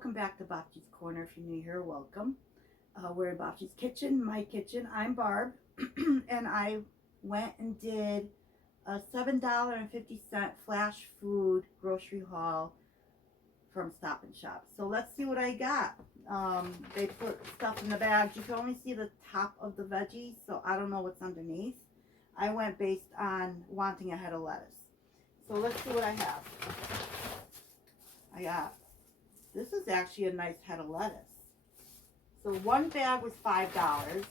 welcome back to Bob's Corner. If you're new here, welcome. We're in Bob's kitchen, my kitchen. I'm Barb, and I went and did a $7.50 flash food grocery haul from Stop and Shop. So let's see what I got. They put stuff in the bags. You can only see the top of the veggies, so I don't know what's underneath. I went based on wanting a head of lettuce. So let's see what I have. I got, this is actually a nice head of lettuce. So one bag was $5,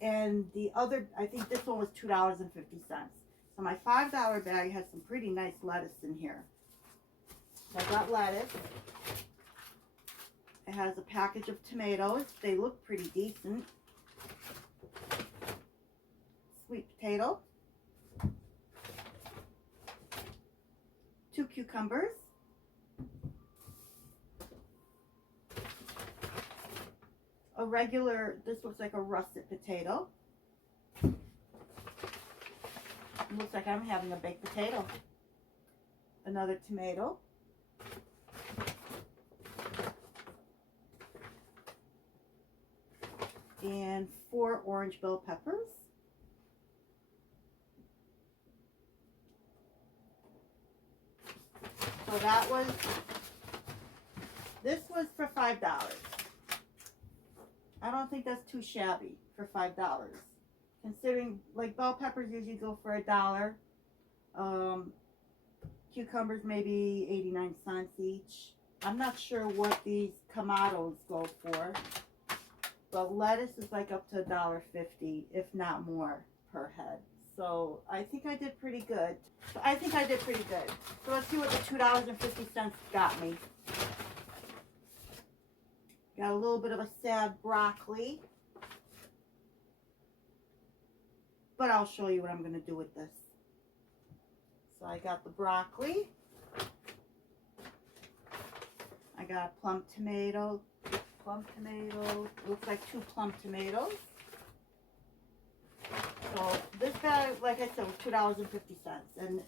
and the other, I think this one was $2.50. So my $5 bag has some pretty nice lettuce in here. So I got lettuce. It has a package of tomatoes. They look pretty decent. Sweet potato. 2 cucumbers. A regular, this looks like a russet potato. It looks like I'm having a baked potato. Another tomato. And 4 orange bell peppers. So that was, this was for $5. I don't think that's too shabby for $5. Considering, like, bell peppers usually go for $1. Cucumbers maybe 89 cents each. I'm not sure what these tomatoes go for. But lettuce is like up to $1.50, if not more, per head. So I think I did pretty good. So let's see what the $2.50 got me. Got a little bit of a sad broccoli. But I'll show you what I'm going to do with this. So I got the broccoli. I got plum tomato. Looks like 2 plum tomatoes. So this bag, like I said, was $2.50. And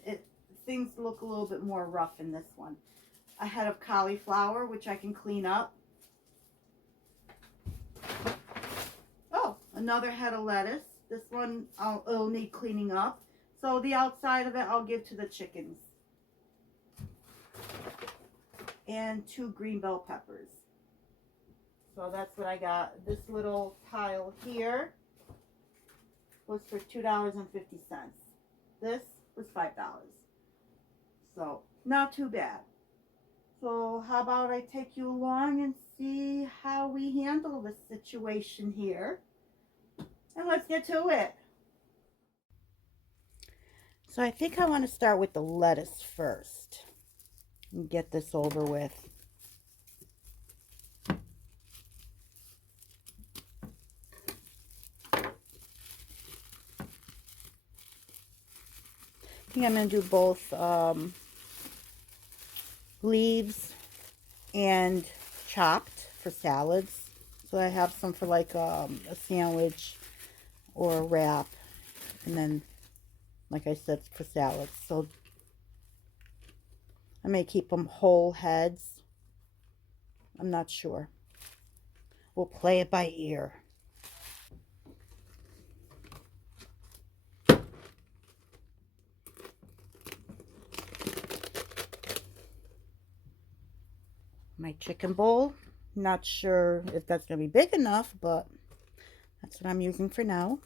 things look a little bit more rough in this one. A head of cauliflower, which I can clean up. Oh, another head of lettuce. This one it'll need cleaning up. So the outside of it I'll give to the chickens. And 2 green bell peppers. So that's what I got. This little pile here was for $2.50. This was $5. So not too bad. So how about I take you along and see how we handle this situation here. And let's get to it. So I think I want to start with the lettuce first and get this over with. I think I'm going to do both leaves and chopped for salads. So I have some for like a sandwich or a wrap, and then, like I said, for salads. So I may keep them whole heads. I'm not sure. We'll play it by ear. My chicken bowl. Not sure if that's going to be big enough, but that's what I'm using for now.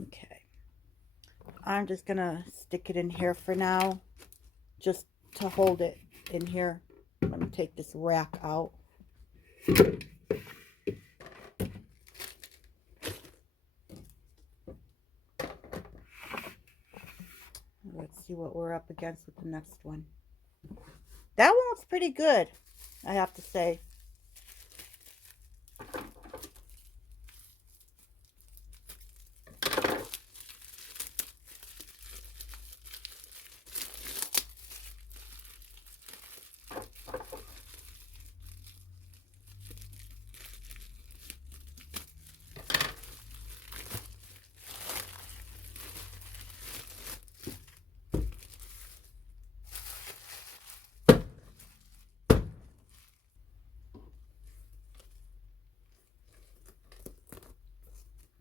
Okay, I'm just gonna stick it in here for now, just to hold it in here. Let me take this rack out. see what we're up against with the next one. That one looks pretty good, I have to say.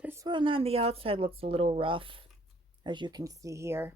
This one on the outside looks a little rough, as you can see here.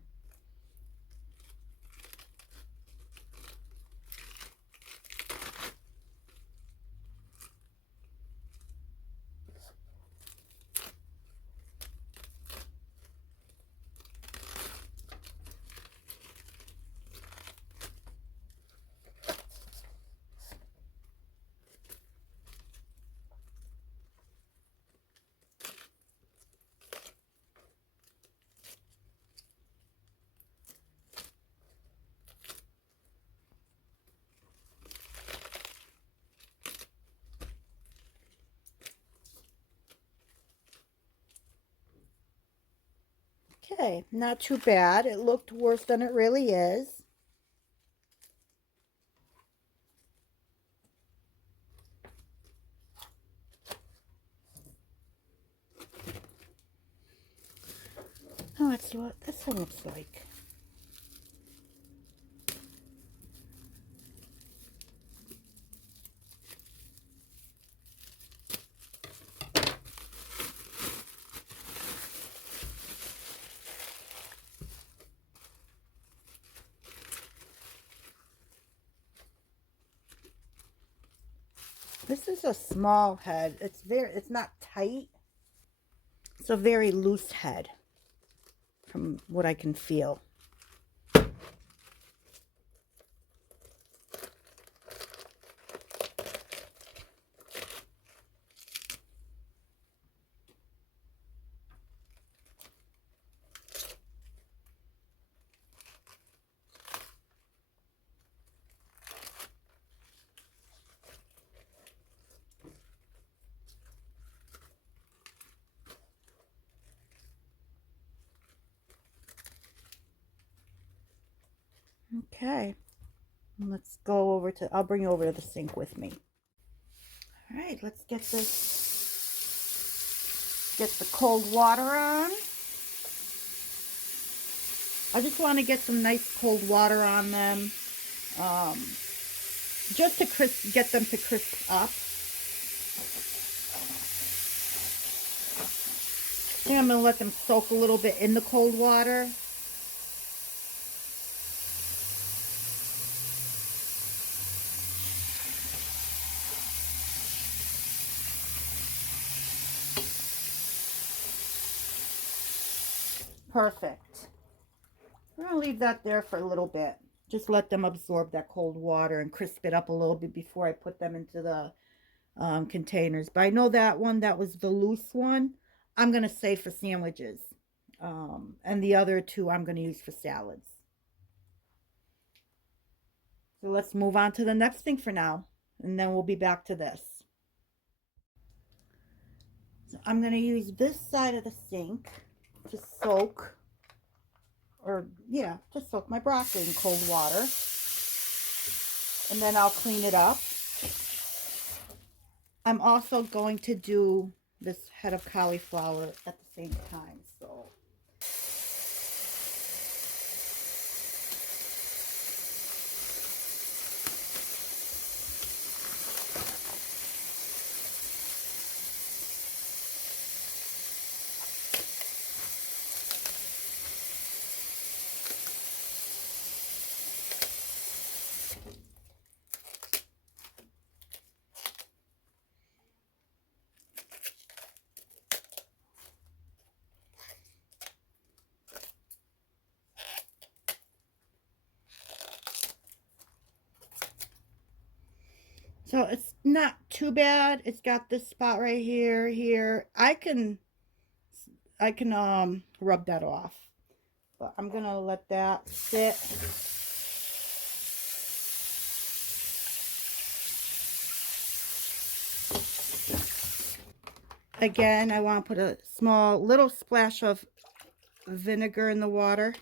Okay, not too bad. It looked worse than it really is. Oh, that's what this one looks like. This is a small head. It's not tight. It's a very loose head from what I can feel. Okay, let's go over to, I'll bring you over to the sink with me. All right, let's get the cold water on. I just want to get some nice cold water on them, just to get them to crisp up. And I'm going to let them soak a little bit in the cold water. Perfect. We're going to leave that there for a little bit. Just let them absorb that cold water and crisp it up a little bit before I put them into the containers. But I know that one, that was the loose one, I'm going to save for sandwiches. And the other two I'm going to use for salads. So let's move on to the next thing for now. And then we'll be back to this. So I'm going to use this side of the sink to soak, to soak my broccoli in cold water. And then I'll clean it up. I'm also going to do this head of cauliflower at the same time, so. So it's not too bad. It's got this spot right here. I can rub that off. but I'm gonna let that sit. Again, I want to put a small little splash of vinegar in the water.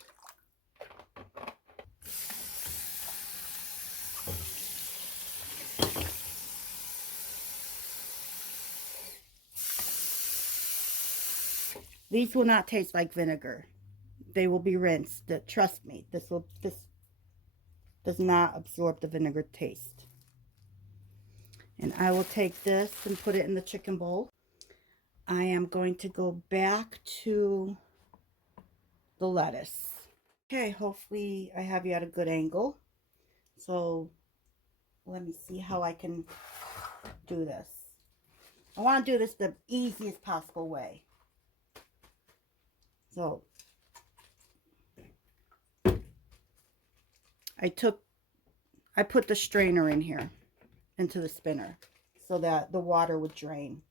These will not taste like vinegar. They will be rinsed. Trust me, this does not absorb the vinegar taste. And I will take this and put it in the chicken bowl. I am going to go back to the lettuce. Okay, hopefully I have you at a good angle. So let me see how I can do this. I want to do this the easiest possible way. So I put the strainer in here into the spinner so that the water would drain.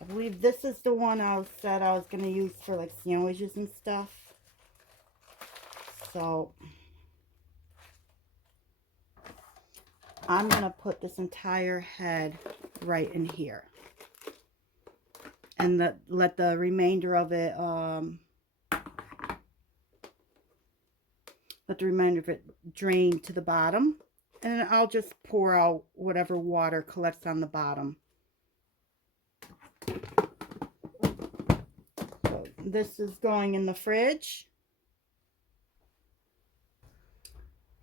I believe this is the one I said I was going to use for like sandwiches and stuff. So I'm going to put this entire head right in here. And let the remainder of it, drain to the bottom. And then I'll just pour out whatever water collects on the bottom. So this is going in the fridge.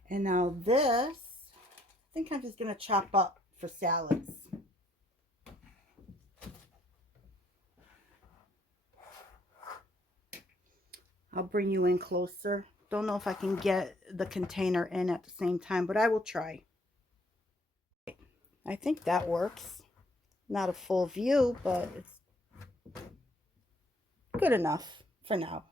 And now this, I think I'm just going to chop up for salads. I'll bring you in closer. Don't know if I can get the container in at the same time, but I will try. I think that works. Not a full view, but it's good enough for now.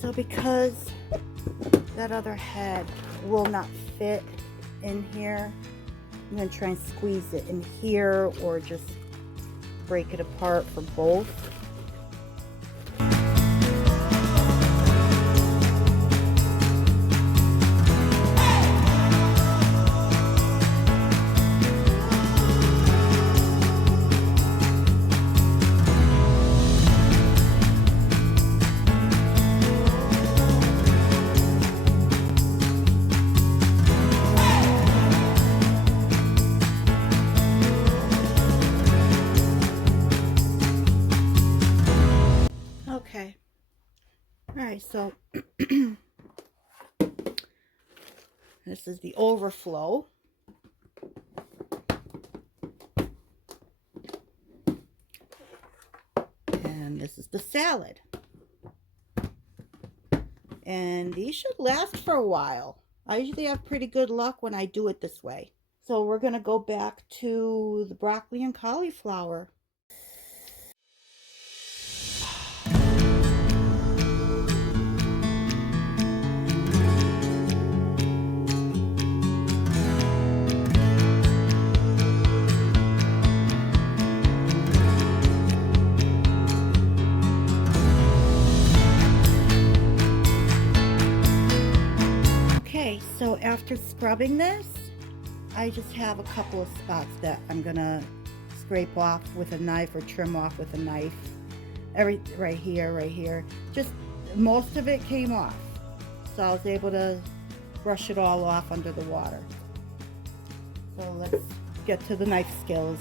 So because that other head will not fit in here, I'm going to try and squeeze it in here or just break it apart for both. Okay. All right, so this is the overflow. And this is the salad. And these should last for a while. I usually have pretty good luck when I do it this way. So we're going to go back to the broccoli and cauliflower. So after scrubbing this, I just have a couple of spots that I'm gonna scrape off with a knife or trim off with a knife. Right here. Just most of it came off, so I was able to brush it all off under the water. So let's get to the knife skills.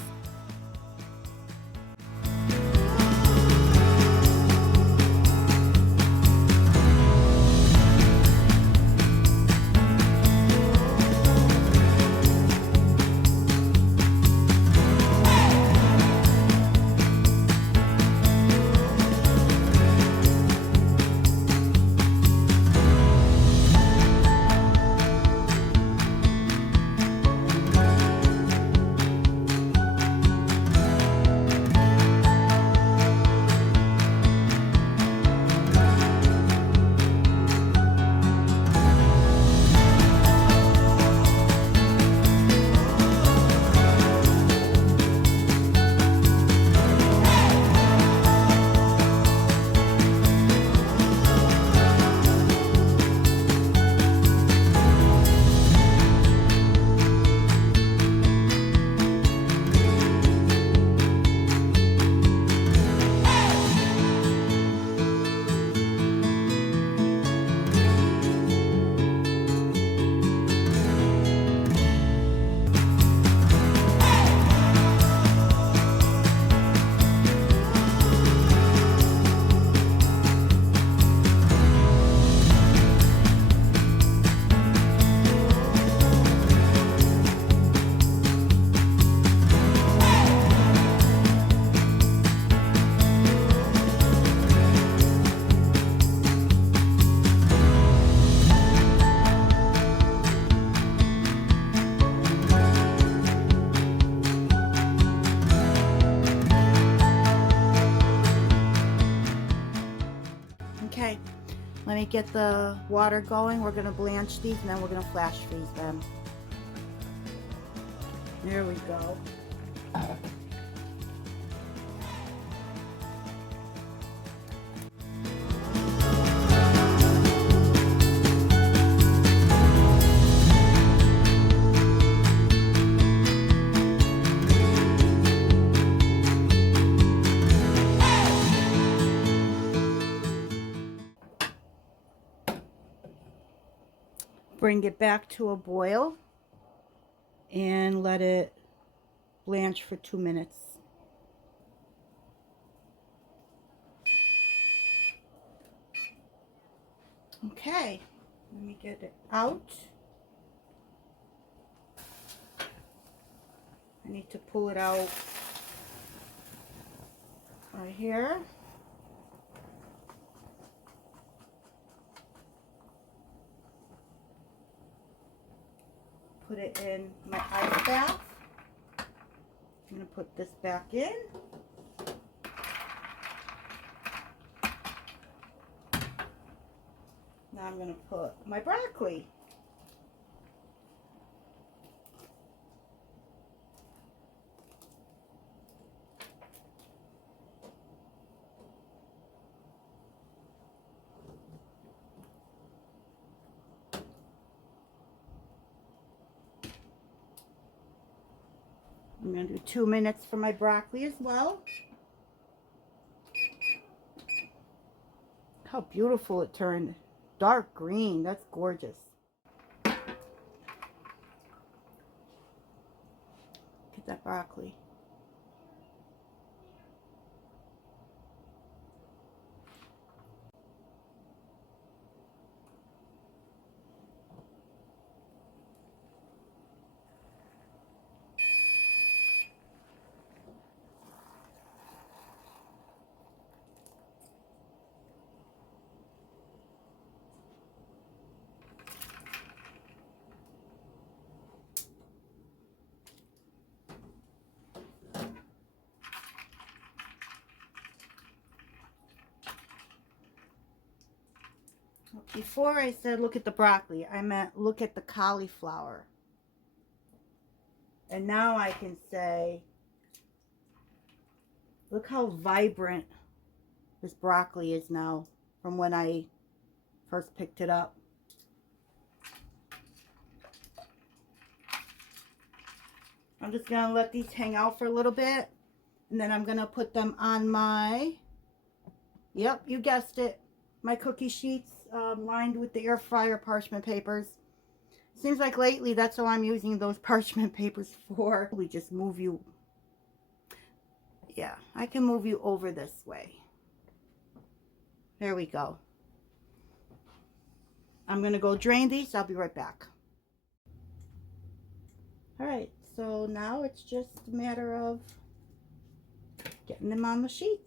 they get the water going, we're going to blanch these and then we're going to flash freeze them. There we go. Bring it back to a boil and let it blanch for 2 minutes. Okay, let me get it out. I need to pull it out right here. Put it in my ice bath. I'm going to put this back in. Now I'm going to put my broccoli. I'm going to do 2 minutes for my broccoli as well. How beautiful it turned. Dark green. That's gorgeous. Get that broccoli. Before I said look at the broccoli, I meant look at the cauliflower. And now I can say, look how vibrant this broccoli is now from when I first picked it up. I'm just going to let these hang out for a little bit. And then I'm going to put them on my, yep, you guessed it, my cookie sheets lined with the air fryer parchment papers. Seems like lately that's all I'm using those parchment papers for. We just move you, yeah, I can move you over this way. There we go. I'm going to go drain these. I'll be right back. Alright, so now it's just a matter of getting them on the sheets.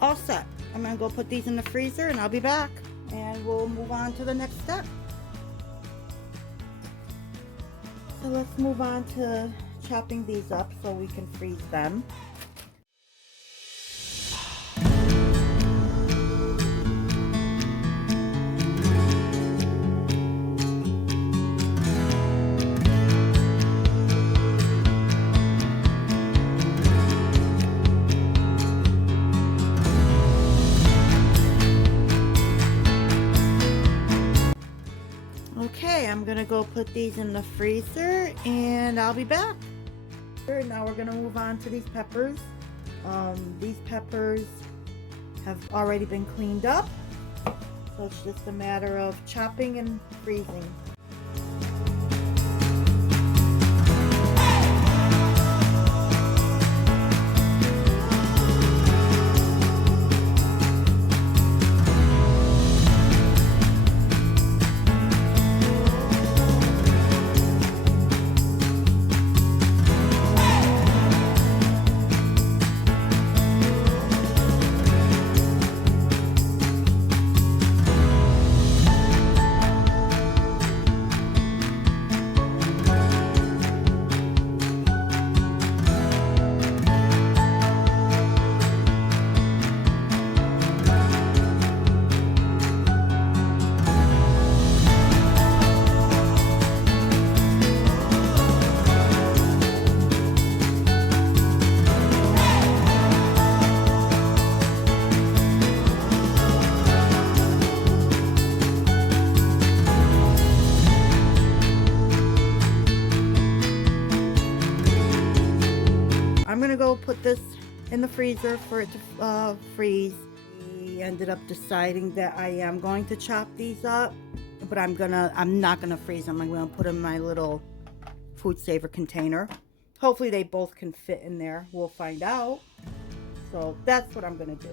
All set. I'm going to go put these in the freezer and I'll be back and we'll move on to the next step. So let's move on to chopping these up so we can freeze them. Okay, I'm gonna go put these in the freezer and I'll be back. Now we're gonna move on to these peppers. These peppers have already been cleaned up, so it's just a matter of chopping and freezing. still put this in the freezer for it to freeze. We ended up deciding that I am going to chop these up, but I'm not gonna freeze them. I'm gonna put them in my little food saver container. Hopefully they both can fit in there. We'll find out. So that's what I'm gonna do.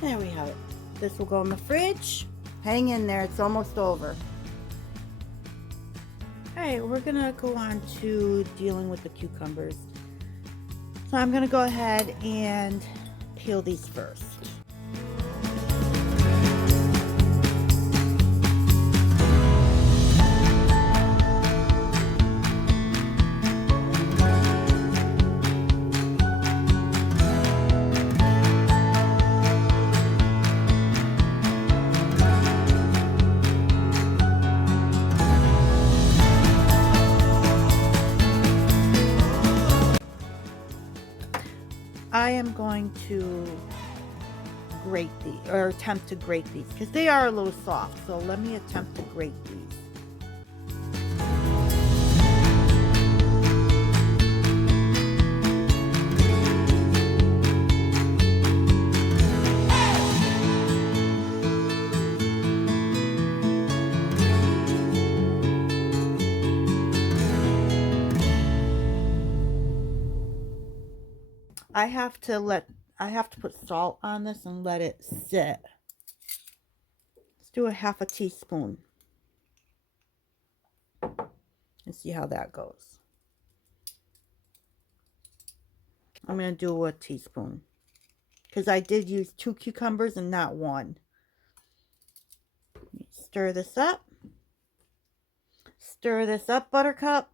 There we have it. This will go in the fridge. Hang in there, it's almost over. Alright, we're gonna go on to dealing with the cucumbers. So I'm gonna go ahead and peel these first. I am going to grate these, or attempt to grate these, because they are a little soft. So let me attempt to grate these. I have to put salt on this and let it sit. Let's do a half a teaspoon and see how that goes. I'm going to do a teaspoon because I did use 2 cucumbers and not 1. Stir this up. Stir this up, Buttercup.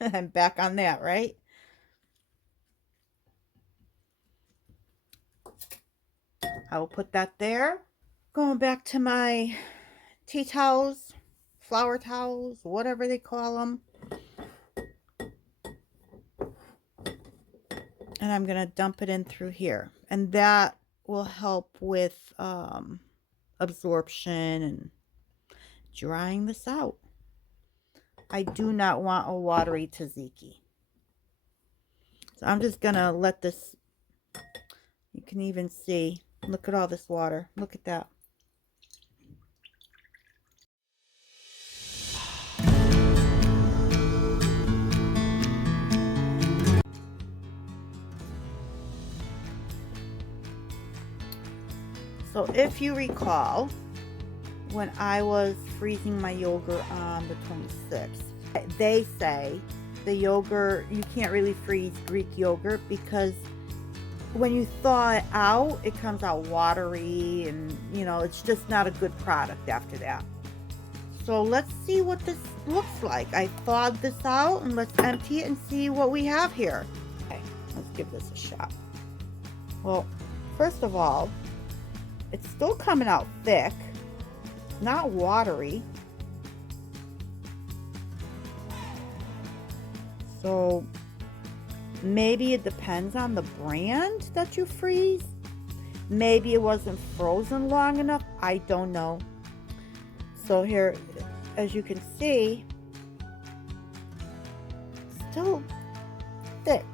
I'm back on that, right? I will put that there. Going back to my tea towels, flour towels, whatever they call them. And I'm going to dump it in through here. And that will help with absorption and drying this out. I do not want a watery tzatziki. So I'm just going to let this, you can even see. Look at all this water. Look at that. So if you recall, when I was freezing my yogurt on the 26th, they say the yogurt, you can't really freeze Greek yogurt because when you thaw it out, it comes out watery and, you know, it's just not a good product after that. So let's see what this looks like. I thawed this out and let's empty it and see what we have here. Okay, let's give this a shot. Well, first of all, it's still coming out thick, not watery. So maybe it depends on the brand that you freeze. Maybe it wasn't frozen long enough. I don't know. So here, as you can see, still thick.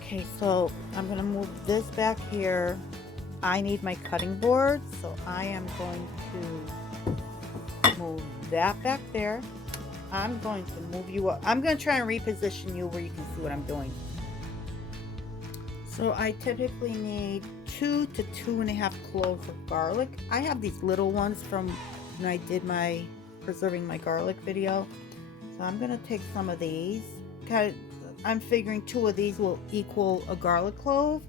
Okay, so I'm going to move this back here. I need my cutting board, so I am going to move that back there. I'm going to move you up. I'm going to try and reposition you where you can see what I'm doing. So I typically need 2 to 2.5 cloves of garlic. I have these little ones from when I did my preserving my garlic video. So I'm going to take some of these. I'm figuring 2 of these will equal a garlic clove.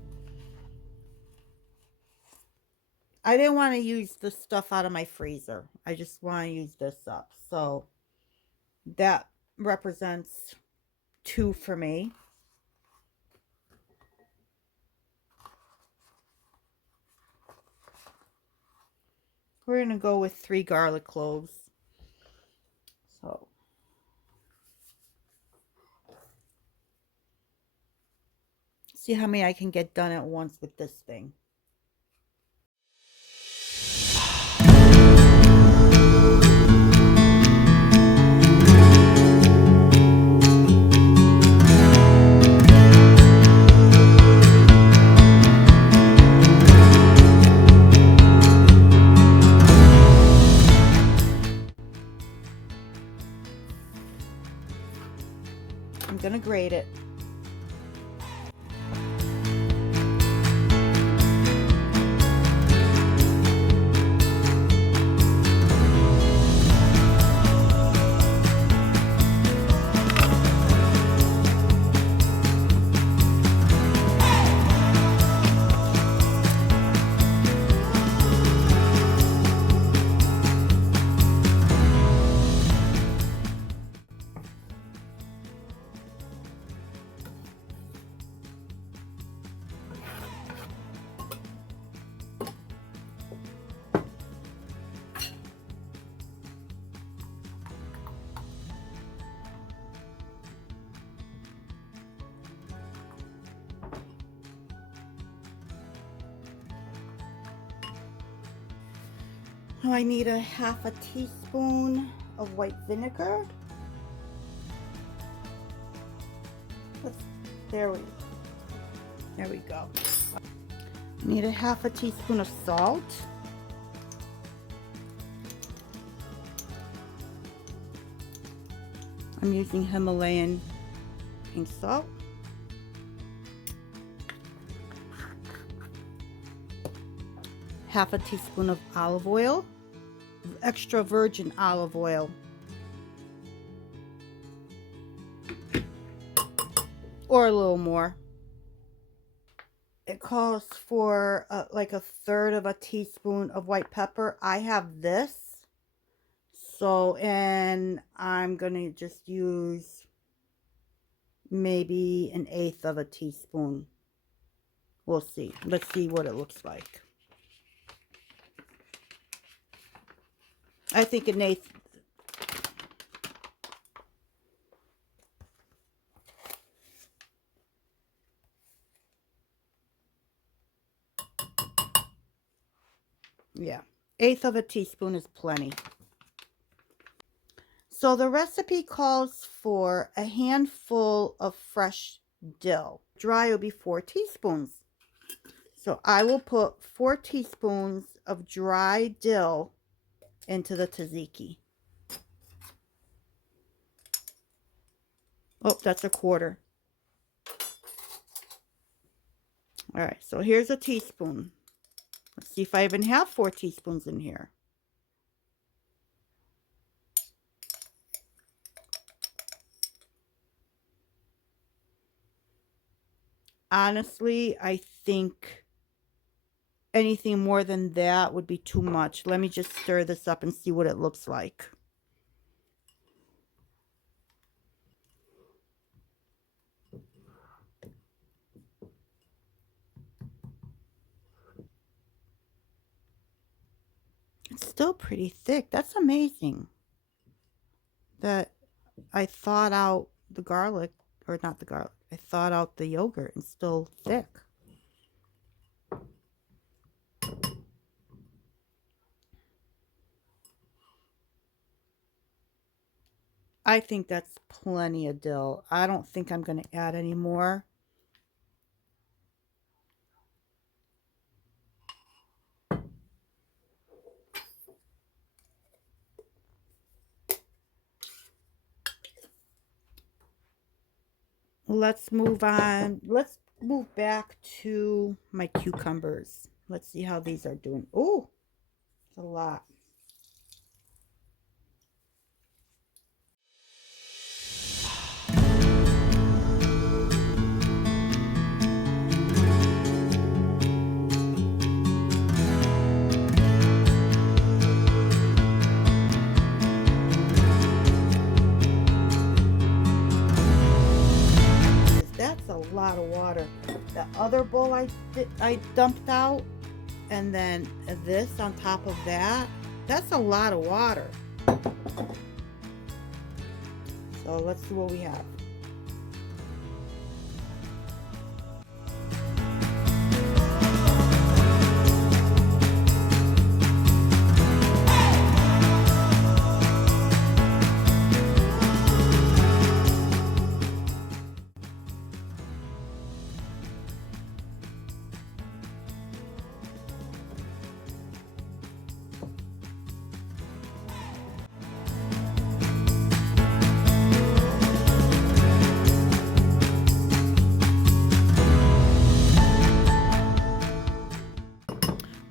I didn't want to use the stuff out of my freezer. I just want to use this up. So that represents 2 for me. We're going to go with 3 garlic cloves. So see how many I can get done at once with this thing. I'm going to grate it. Now I need a half a teaspoon of white vinegar. There we go. I need a half a teaspoon of salt. I'm using Himalayan pink salt. Half a teaspoon of olive oil, extra virgin olive oil. Or a little more. It calls for like a third of a teaspoon of white pepper. I have this. So, and I'm going to just use maybe an eighth of a teaspoon. We'll see. Let's see what it looks like. I think an eighth. Yeah, eighth of a teaspoon is plenty. So the recipe calls for a handful of fresh dill. Dry will be 4 teaspoons. So I will put 4 teaspoons of dry dill into the tzatziki. Oh, that's a quarter. All right, so here's a teaspoon. Let's see if I even have 4 teaspoons in here. Honestly, I think anything more than that would be too much. Let me just stir this up and see what it looks like. It's still pretty thick. That's amazing that I thawed out the garlic, or not the garlic. I thawed out the yogurt and still thick. I think that's plenty of dill. I don't think I'm going to add any more. Let's move on. Let's move back to my cucumbers. Let's see how these are doing. Oh, it's a lot. other bowl I dumped out, and then this on top of that. That's a lot of water. So let's see what we have.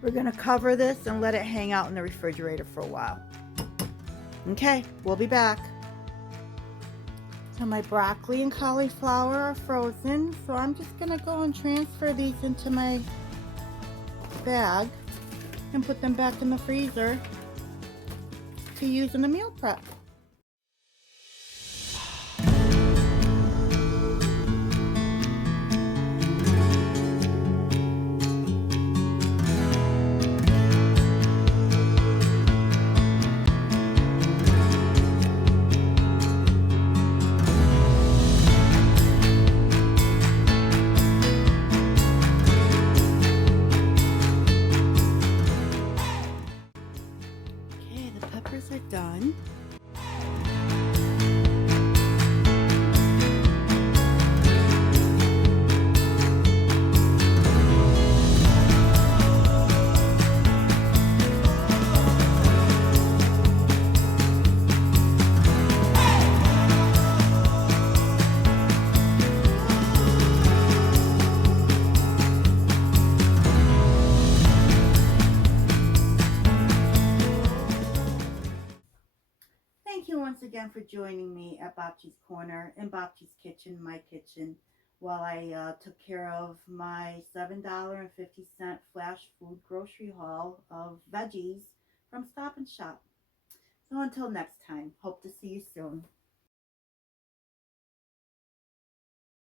We're gonna cover this and let it hang out in the refrigerator for a while. Okay, we'll be back. So my broccoli and cauliflower are frozen, so I'm just gonna go and transfer these into my bag and put them back in the freezer to use in the meal prep. Peppers are done. Thank you once again for joining me at Babci's Corner in Babci's Kitchen, my kitchen, while I took care of my $7.50 flash food grocery haul of veggies from Stop and Shop. So until next time, hope to see you soon.